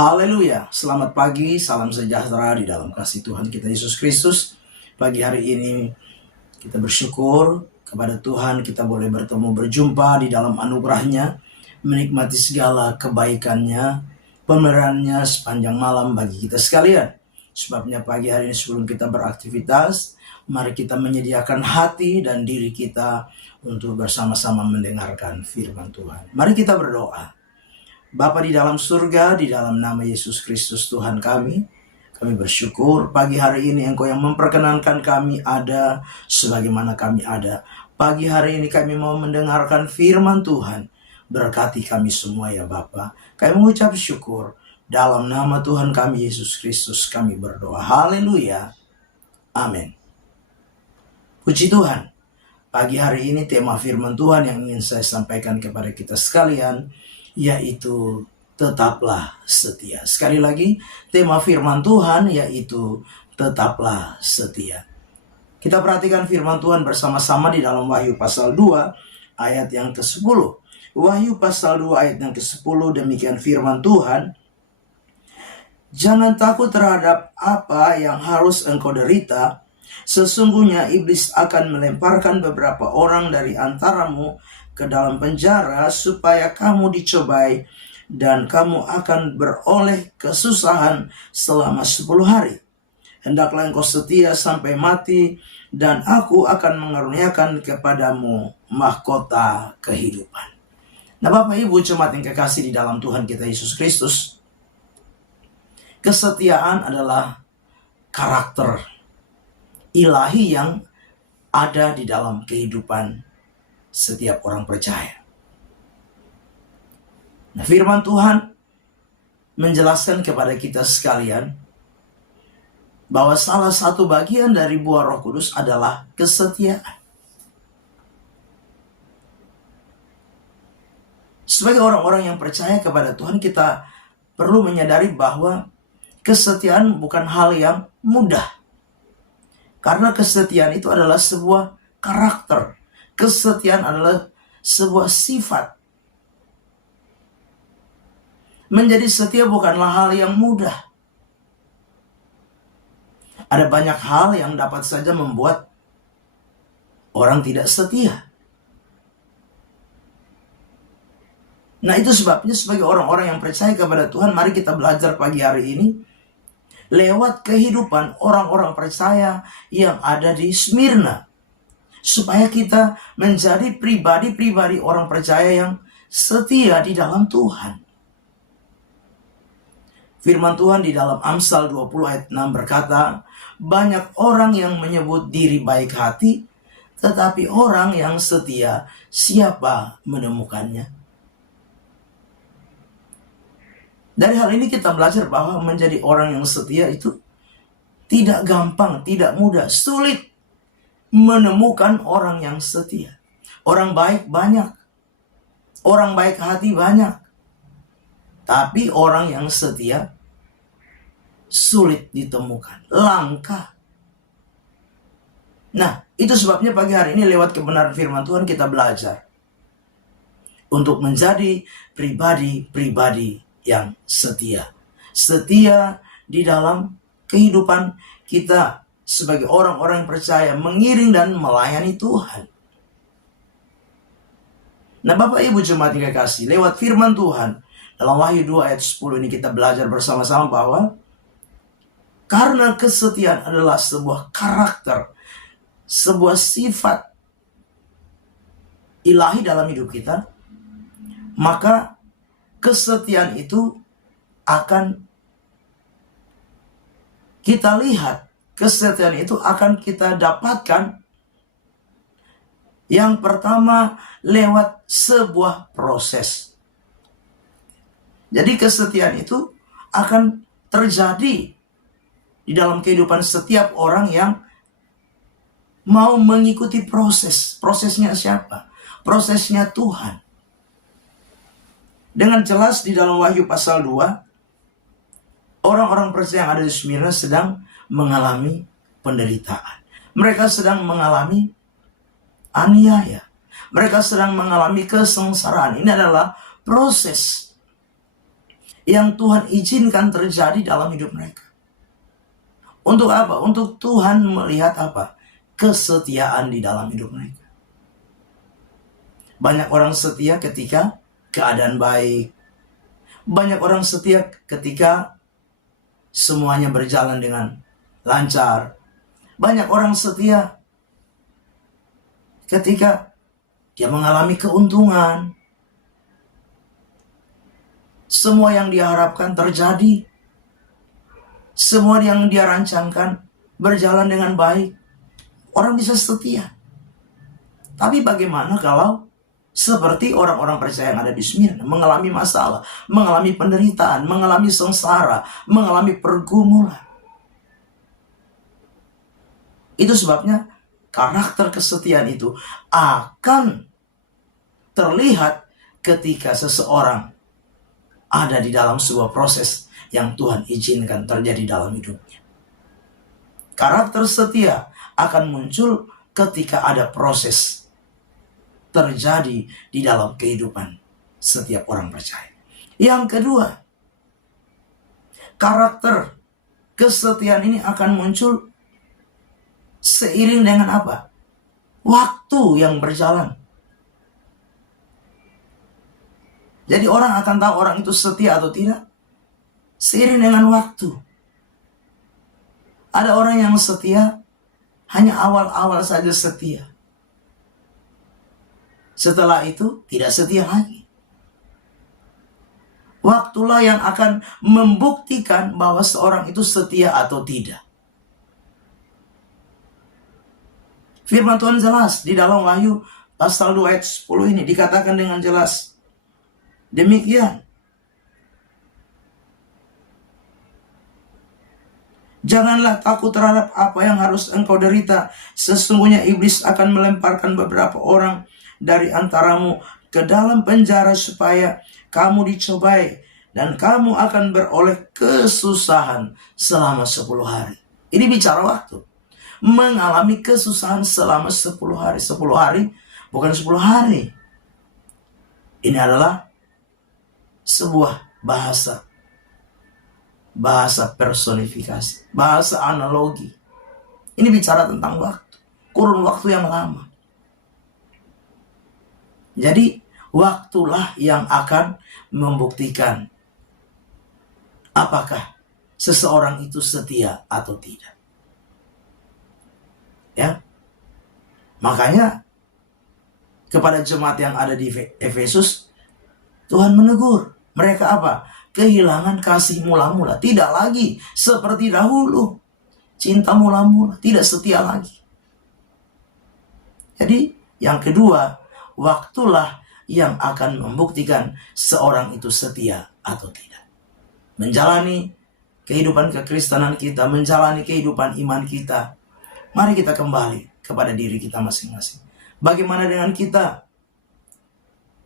Haleluya, selamat pagi, salam sejahtera di dalam kasih Tuhan kita Yesus Kristus. Pagi hari ini kita bersyukur kepada Tuhan, kita boleh bertemu berjumpa di dalam anugerahnya, menikmati segala kebaikannya, pemeliharannya sepanjang malam bagi kita sekalian. Sebabnya pagi hari ini sebelum kita beraktivitas, mari kita menyediakan hati dan diri kita untuk bersama-sama mendengarkan firman Tuhan. Mari kita berdoa. Bapa di dalam surga, di dalam nama Yesus Kristus Tuhan kami bersyukur pagi hari ini Engkau yang memperkenankan kami ada sebagaimana kami ada. Pagi hari ini kami mau mendengarkan firman Tuhan. Berkati kami semua ya Bapa. Kami mengucap syukur. Dalam nama Tuhan kami Yesus Kristus kami berdoa. Haleluya. Amin. Puji Tuhan. Pagi hari ini tema firman Tuhan yang ingin saya sampaikan kepada kita sekalian, yaitu tetaplah setia. Sekali lagi, tema firman Tuhan yaitu tetaplah setia. Kita perhatikan firman Tuhan bersama-sama di dalam Wahyu pasal 2 ayat yang ke-10. Wahyu pasal 2 ayat yang ke-10, demikian firman Tuhan. Jangan takut terhadap apa yang harus engkau derita. Sesungguhnya iblis akan melemparkan beberapa orang dari antaramu ke dalam penjara supaya kamu dicobai dan kamu akan beroleh kesusahan selama 10 hari. Hendaklah engkau setia sampai mati dan aku akan mengaruniakan kepadamu mahkota kehidupan. Nah Bapak Ibu jemaat yang kekasih di dalam Tuhan kita Yesus Kristus, kesetiaan adalah karakter ilahi yang ada di dalam kehidupan setiap orang percaya. Nah, firman Tuhan menjelaskan kepada kita sekalian bahwa salah satu bagian dari buah Roh Kudus adalah kesetiaan. Sebagai orang-orang yang percaya kepada Tuhan, kita perlu menyadari bahwa kesetiaan bukan hal yang mudah. Karena kesetiaan itu adalah sebuah karakter. Kesetiaan adalah sebuah sifat. Menjadi setia bukanlah hal yang mudah. Ada banyak hal yang dapat saja membuat orang tidak setia. Nah itu sebabnya sebagai orang-orang yang percaya kepada Tuhan, mari kita belajar pagi hari ini lewat kehidupan orang-orang percaya yang ada di Smyrna. Supaya kita menjadi pribadi-pribadi orang percaya yang setia di dalam Tuhan. Firman Tuhan di dalam Amsal 20 ayat 6 berkata, banyak orang yang menyebut diri baik hati, tetapi orang yang setia, siapa menemukannya? Dari hal ini kita belajar bahwa menjadi orang yang setia itu tidak gampang, tidak mudah, sulit menemukan orang yang setia. Orang baik banyak, orang baik hati banyak, tapi orang yang setia sulit ditemukan, langka. Nah, itu sebabnya pagi hari ini lewat kebenaran firman Tuhan kita belajar untuk menjadi pribadi-pribadi yang setia. Setia di dalam kehidupan kita sebagai orang-orang yang percaya, mengiring dan melayani Tuhan. Nah Bapak Ibu jemaat yang kekasih, lewat firman Tuhan dalam Wahyu 2 ayat 10 ini kita belajar bersama-sama bahwa karena kesetiaan adalah sebuah karakter, sebuah sifat ilahi dalam hidup kita, maka kesetiaan itu akan kita lihat, kesetiaan itu akan kita dapatkan yang pertama lewat sebuah proses. Jadi kesetiaan itu akan terjadi di dalam kehidupan setiap orang yang mau mengikuti proses. Prosesnya siapa? Prosesnya Tuhan. Dengan jelas di dalam Wahyu pasal 2, orang-orang percaya yang ada di Smyrna sedang mengalami penderitaan. Mereka sedang mengalami aniaya. Mereka sedang mengalami kesengsaraan. Ini adalah proses. yang Tuhan izinkan terjadi dalam hidup mereka. Untuk apa? Untuk Tuhan melihat apa? Kesetiaan di dalam hidup mereka. Banyak orang setia ketika keadaan baik. Banyak orang setia ketika semuanya berjalan dengan lancar. Banyak orang setia ketika dia mengalami keuntungan. Semua yang dia harapkan terjadi. Semua yang dia rancangkan berjalan dengan baik. Orang bisa setia. Tapi bagaimana kalau seperti orang-orang percaya yang ada di Smyrna, mengalami masalah, mengalami penderitaan, mengalami sengsara, mengalami pergumulan. Itu sebabnya karakter kesetiaan itu akan terlihat ketika seseorang ada di dalam sebuah proses yang Tuhan izinkan terjadi dalam hidupnya. Karakter setia akan muncul ketika ada proses terjadi di dalam kehidupan setiap orang percaya. Yang kedua, karakter kesetiaan ini akan muncul seiring dengan apa? Waktu yang berjalan. Jadi orang akan tahu orang itu setia atau tidak seiring dengan waktu. Ada orang yang setia hanya awal-awal saja setia. Setelah itu tidak setia lagi. Waktulah yang akan membuktikan bahwa seorang itu setia atau tidak. Firman Tuhan jelas di dalam Wahyu pasal 2 ayat 10 ini dikatakan dengan jelas. Demikian. Janganlah takut terhadap apa yang harus engkau derita. Sesungguhnya iblis akan melemparkan beberapa orang dari antaramu ke dalam penjara supaya kamu dicobai. Dan kamu akan beroleh kesusahan selama 10 hari. Ini bicara waktu. Mengalami kesusahan selama 10 hari. 10 hari bukan 10 hari. Ini adalah sebuah bahasa personifikasi, bahasa analogi. Ini bicara tentang waktu, kurun waktu yang lama. Jadi waktulah yang akan membuktikan apakah seseorang itu setia atau tidak. Ya, makanya kepada jemaat yang ada di Efesus, Tuhan menegur mereka apa? Kehilangan kasih mula-mula. Tidak lagi seperti dahulu. Cinta mula-mula. Tidak setia lagi. Jadi yang kedua, waktulah yang akan membuktikan seorang itu setia atau tidak. Menjalani kehidupan kekristenan kita, menjalani kehidupan iman kita. Mari kita kembali kepada diri kita masing-masing. Bagaimana dengan kita?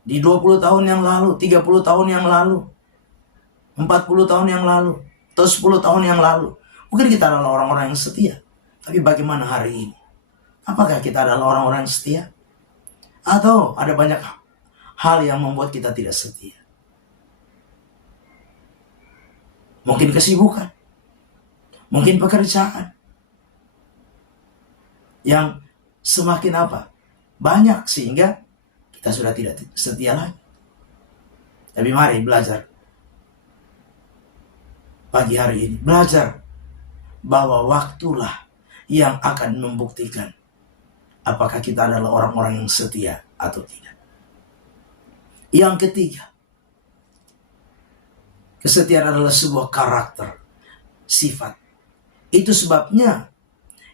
Di 20 tahun yang lalu, 30 tahun yang lalu, 40 tahun yang lalu, atau 10 tahun yang lalu. Mungkin kita adalah orang-orang yang setia. Tapi bagaimana hari ini? Apakah kita adalah orang-orang yang setia? Atau ada banyak hal yang membuat kita tidak setia? Mungkin kesibukan. Mungkin pekerjaan. Yang semakin apa? Banyak sehingga kita sudah tidak setia lagi. Tapi mari belajar pagi hari ini. Belajar bahwa waktulah yang akan membuktikan apakah kita adalah orang-orang yang setia atau tidak. Yang ketiga, kesetiaan adalah sebuah karakter, sifat. Itu sebabnya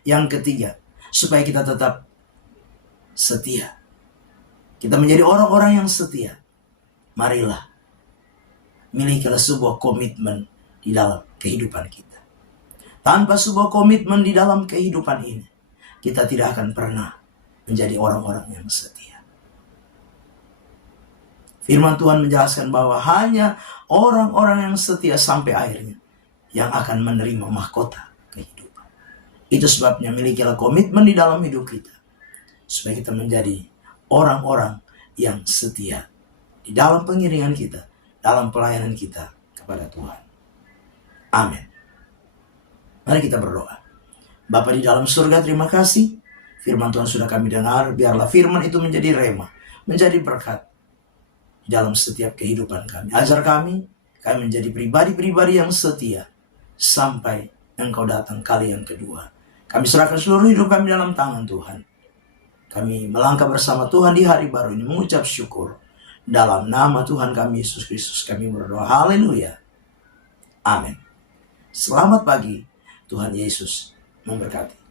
yang ketiga, supaya kita tetap setia. Kita menjadi orang-orang yang setia. Marilah milikilah sebuah komitmen di dalam kehidupan kita. Tanpa sebuah komitmen di dalam kehidupan ini, kita tidak akan pernah menjadi orang-orang yang setia. Firman Tuhan menjelaskan bahwa hanya orang-orang yang setia sampai akhirnya yang akan menerima mahkota kehidupan. Itu sebabnya milikilah komitmen di dalam hidup kita, supaya kita menjadi orang-orang yang setia di dalam pengiringan kita, dalam pelayanan kita kepada Tuhan. Amin. Mari kita berdoa. Bapa di dalam surga, terima kasih. Firman Tuhan sudah kami dengar. Biarlah firman itu menjadi rema, menjadi berkat di dalam setiap kehidupan kami. Ajar kami menjadi pribadi-pribadi yang setia sampai Engkau datang kali yang kedua. Kami serahkan seluruh hidup kami dalam tangan Tuhan. Kami melangkah bersama Tuhan di hari baru ini, mengucap syukur. Dalam nama Tuhan kami Yesus Kristus kami berdoa. Haleluya. Amin. Selamat pagi. Tuhan Yesus memberkati.